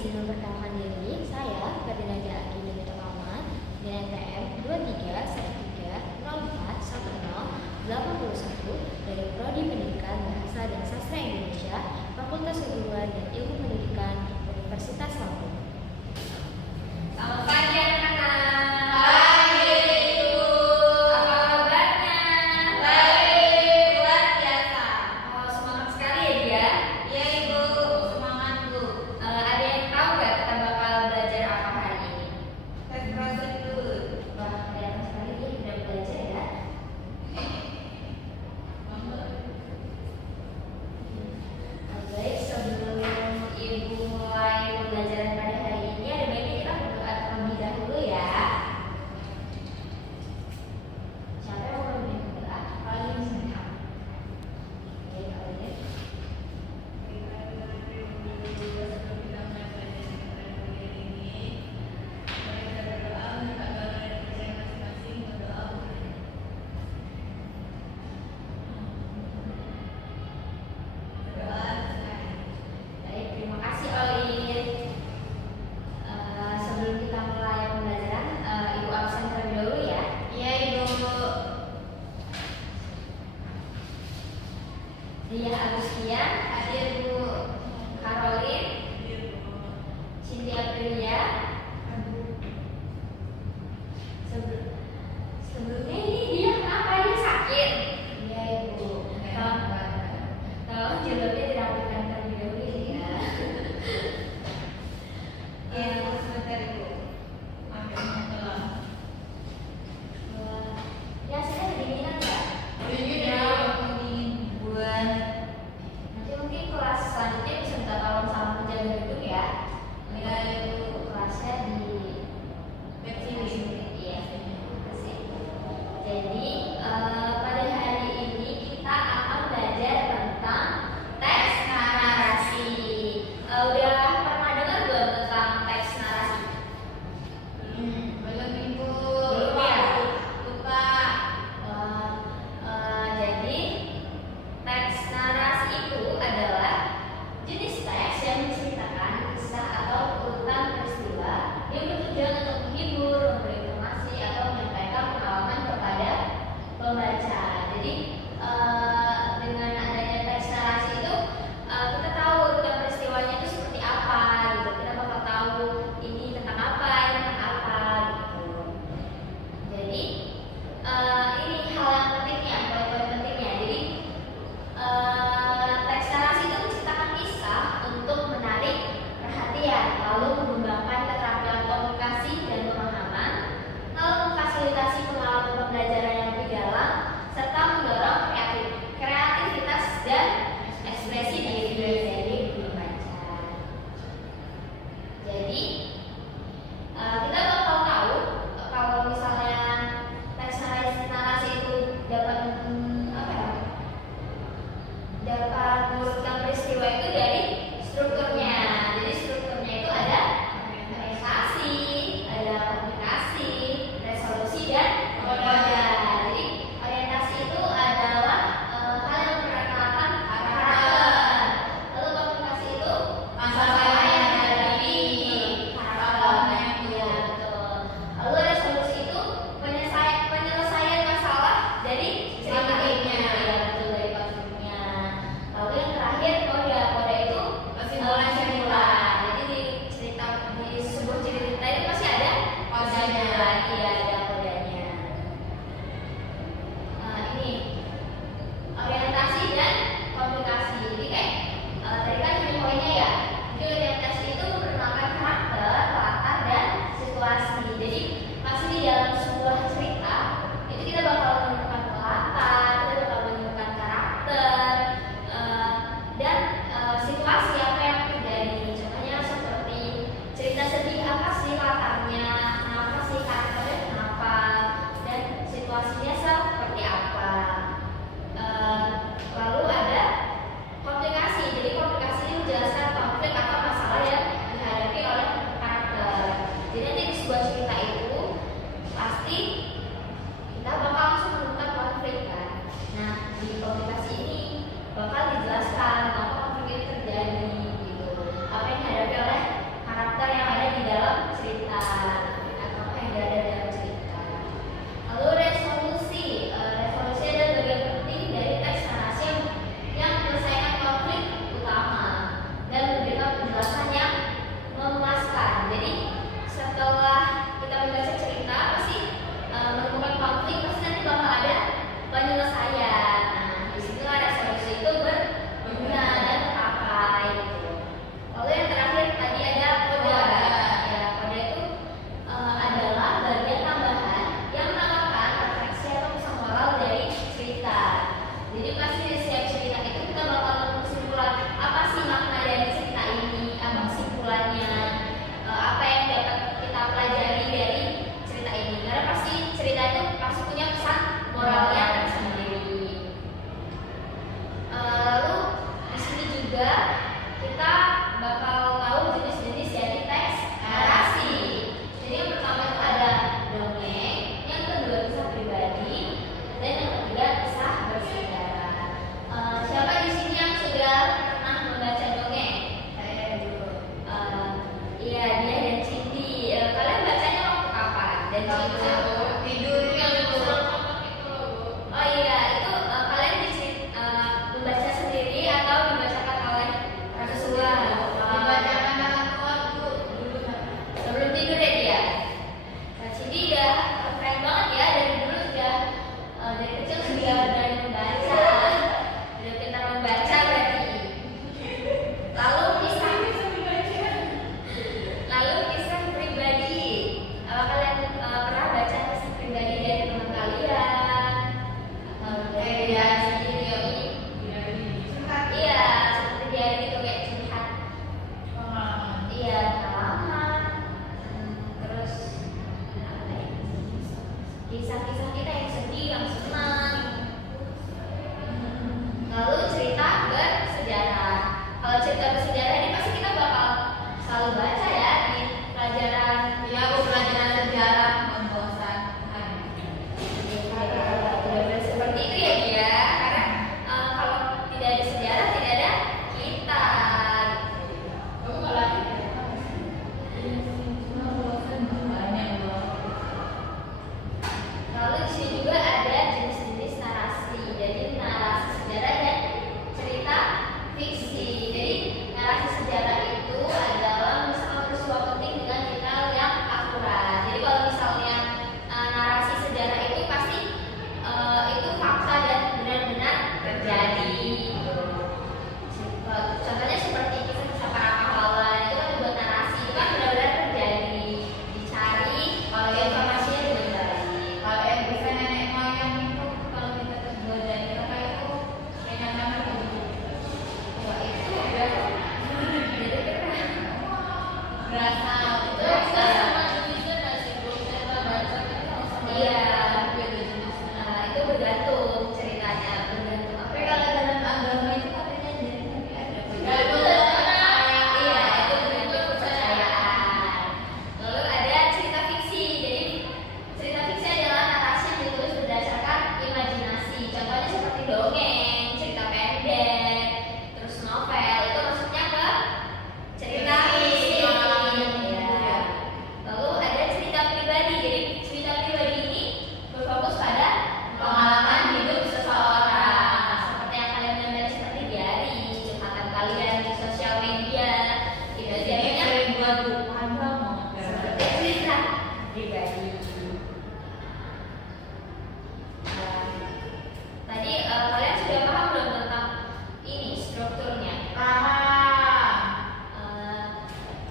izin memperkenalkan diri, saya Ferdinand Aki Dinita Muhammad dengan NPM 2313041081 dari Prodi Pendidikan Bahasa dan Sastra Indonesia, Fakultas Keguruan dan Ilmu Pendidikan Universitas Lampung. Selamat pagi anak-anak. Pagi Ibu. Apa kabarnya? Baik, luar biasa. Oh, semangat sekali ya dia. Iya Ibu, semangat Bu. Ada yang tahu nggak kita bakal belajar apa hari ini? Tes prosedur. Wah, kelihatan sekali dia udah belajar ya.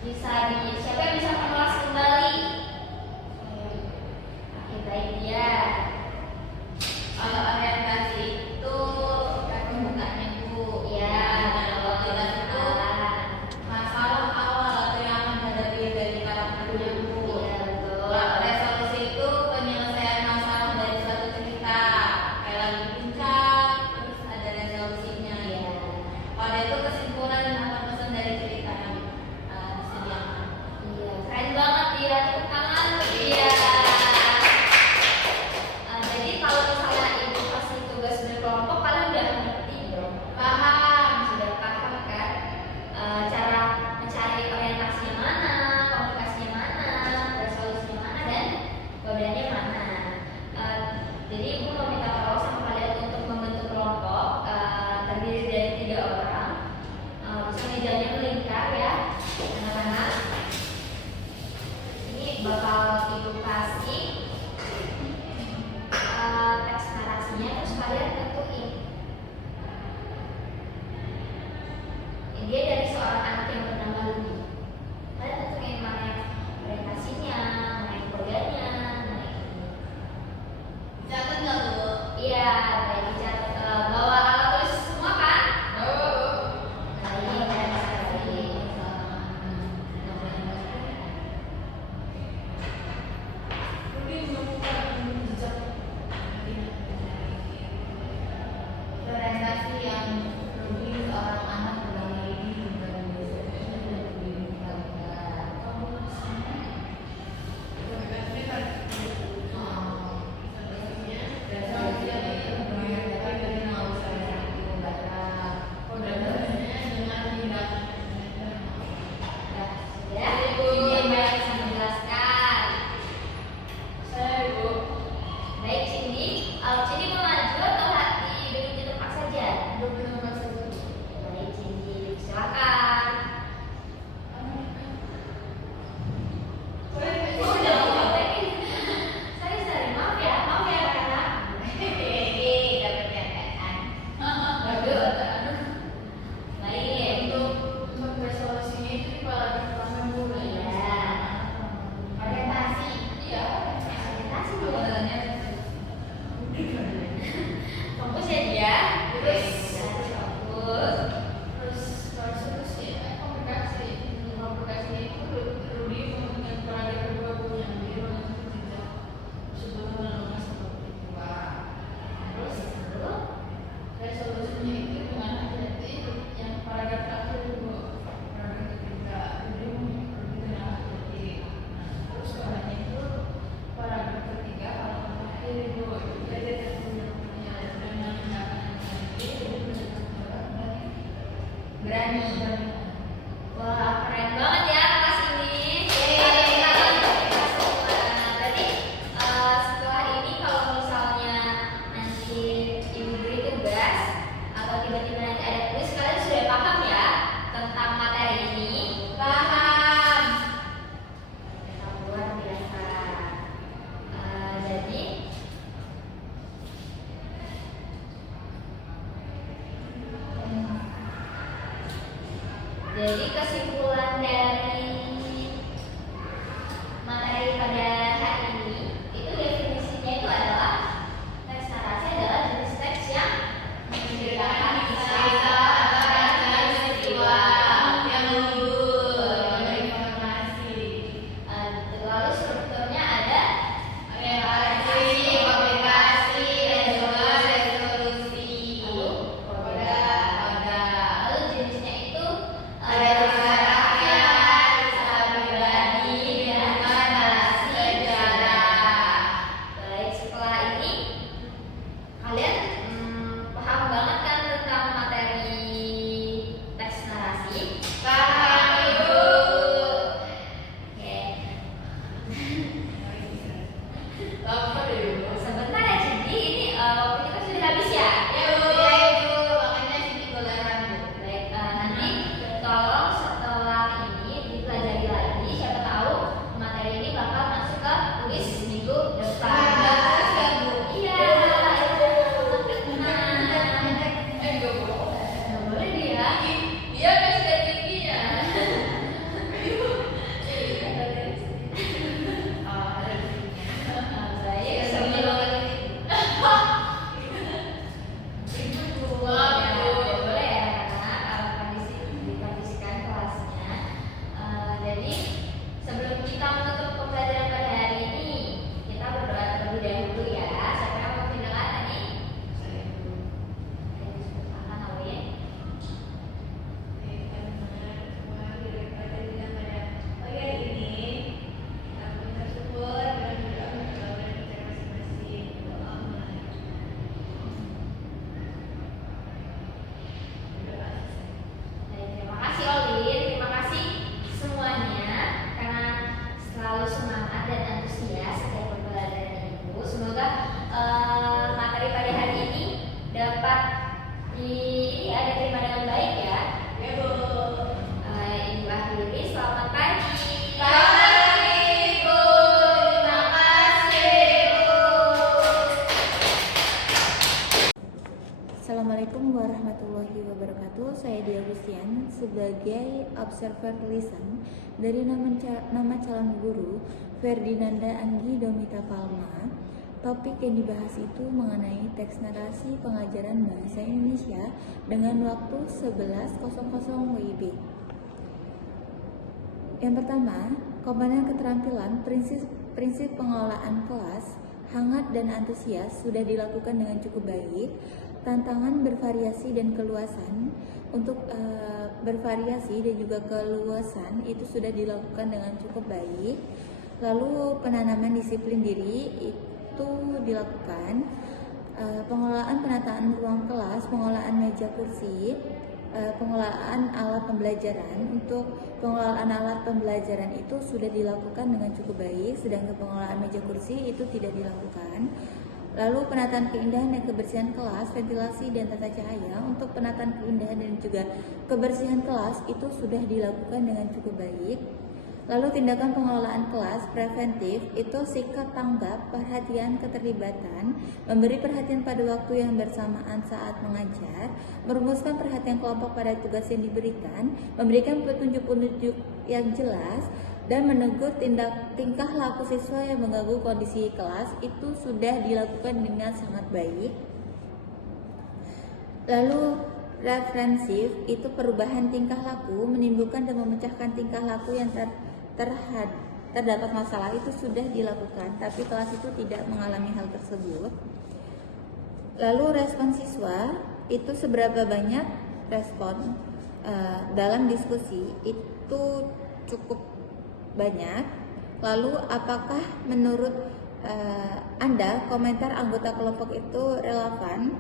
Siapa yang bisa mengulas kembali? Oke, baik dia. Kalau orientasi itu pembukaannya Bu. Ya, Kalau kelas itu masalah awal atau yang akan dihadapi dari karakternya Bu. Iya, betul. Kalau resolusi itu penyelesaian masalah dari suatu cerita. Kayak lagi puncak, terus ada resolusinya. Iya. Pada itu kesimpulan atau pesan dari cerita yang disediakan. sebagai observer lisan dari nama calon guru Ferdinanda Anggi Domita Palma. Topik yang dibahas itu mengenai teks narasi pengajaran bahasa Indonesia dengan waktu 11.00 WIB. Yang pertama, komponen keterampilan prinsip pengelolaan kelas hangat dan antusias sudah dilakukan dengan cukup baik. Tantangan bervariasi dan keluasan untuk bervariasi dan juga keluasan itu sudah dilakukan dengan cukup baik. Lalu penanaman disiplin diri itu dilakukan. Pengelolaan penataan ruang kelas, pengelolaan meja kursi, pengelolaan alat pembelajaran. Untuk pengelolaan alat pembelajaran itu sudah dilakukan dengan cukup baik, sedangkan pengelolaan meja kursi itu tidak dilakukan. Lalu penataan keindahan dan kebersihan kelas, ventilasi dan tata cahaya. Untuk penataan keindahan dan juga kebersihan kelas itu sudah dilakukan dengan cukup baik. Lalu tindakan pengelolaan kelas preventif itu sikap tanggap, perhatian, keterlibatan, memberi perhatian pada waktu yang bersamaan saat mengajar, merumuskan perhatian kelompok pada tugas yang diberikan, memberikan petunjuk-petunjuk yang jelas, dan menegur tingkah laku siswa yang mengganggu kondisi kelas itu sudah dilakukan dengan sangat baik. Lalu referensif itu perubahan tingkah laku, menimbulkan dan memecahkan tingkah laku yang terdapat masalah itu sudah dilakukan, tapi kelas itu tidak mengalami hal tersebut. Lalu respon siswa itu seberapa banyak respon dalam diskusi itu cukup banyak. Lalu apakah menurut Anda komentar anggota kelompok itu relevan?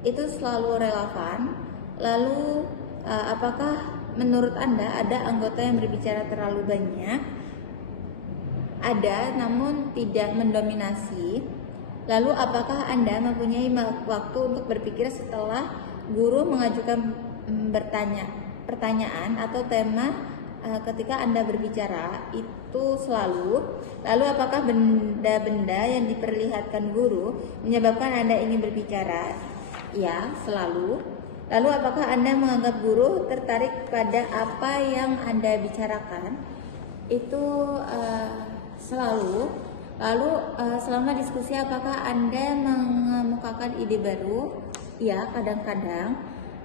Itu selalu relevan. Lalu apakah menurut Anda ada anggota yang berbicara terlalu banyak? Ada, namun tidak mendominasi. Lalu apakah Anda mempunyai waktu untuk berpikir setelah guru mengajukan pertanyaan atau tema ketika Anda berbicara itu selalu? Lalu apakah benda-benda yang diperlihatkan guru menyebabkan Anda ingin berbicara? Ya, selalu. Lalu apakah Anda menganggap guru tertarik pada apa yang Anda bicarakan? Itu selalu. Lalu selama diskusi apakah Anda mengemukakan ide baru? Ya, kadang-kadang.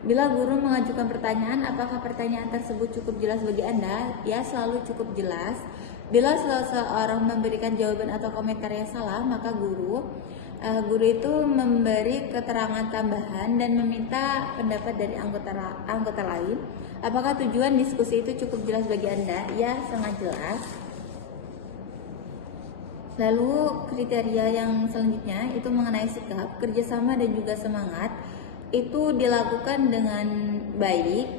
Bila guru mengajukan pertanyaan, apakah pertanyaan tersebut cukup jelas bagi Anda? Ya, selalu cukup jelas. Bila seseorang memberikan jawaban atau komentar yang salah, maka guru itu memberi keterangan tambahan dan meminta pendapat dari anggota lain. Apakah tujuan diskusi itu cukup jelas bagi Anda? Ya, sangat jelas. Lalu kriteria yang selanjutnya itu mengenai sikap, kerjasama dan juga semangat. Itu dilakukan dengan baik.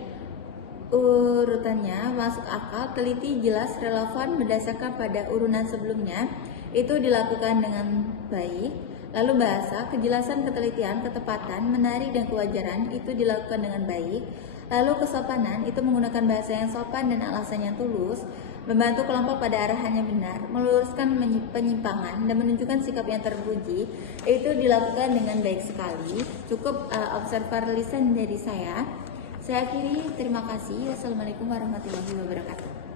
Urutannya masuk akal, teliti, jelas, relevan berdasarkan pada urunan sebelumnya. Itu dilakukan dengan baik. Lalu bahasa, kejelasan, ketelitian, ketepatan, menarik dan kewajaran itu dilakukan dengan baik. Lalu kesopanan itu menggunakan bahasa yang sopan dan alasan yang tulus, membantu kelompok pada arahan yang benar, meluruskan penyimpangan dan menunjukkan sikap yang terpuji, itu dilakukan dengan baik sekali. Cukup observer lisan dari saya. Saya akhiri, terima kasih. Wassalamualaikum warahmatullahi wabarakatuh.